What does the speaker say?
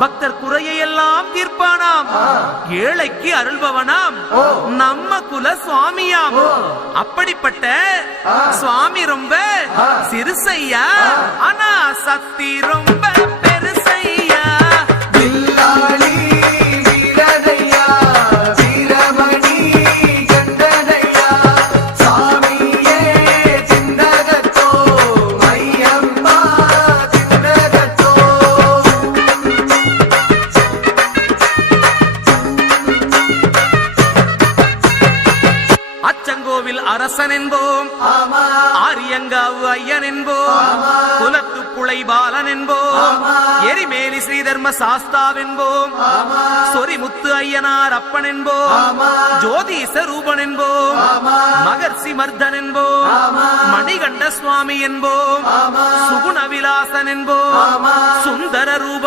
பக்தர் குறையை எல்லாம் தீர்ப்பானாம். ஏழைக்கு அருள்பவனாம். நம்ம குல சுவாமியாம். அப்படிப்பட்ட சுவாமி ரொம்ப சிறுசையா, ஆனா சக்தி ரொம்ப பெருசையா. அச்சங்கோவில் அரசன் என்போம், ஆரியங்காவு ஐயன் என்போம், குலத்து புளை பாலன் என்போம், எரிமேலி ஸ்ரீதர்ம சாஸ்தாவென்போம், சொரிமுத்து ஐயனார் அப்பன் என்போம், ஜோதிச ரூபன் என்போம், மகர்ஷி மர்தன் என்போம், மணிகண்ட சுவாமி என்போம், சுகுண விலாசன் என்போம், சுந்தர ரூப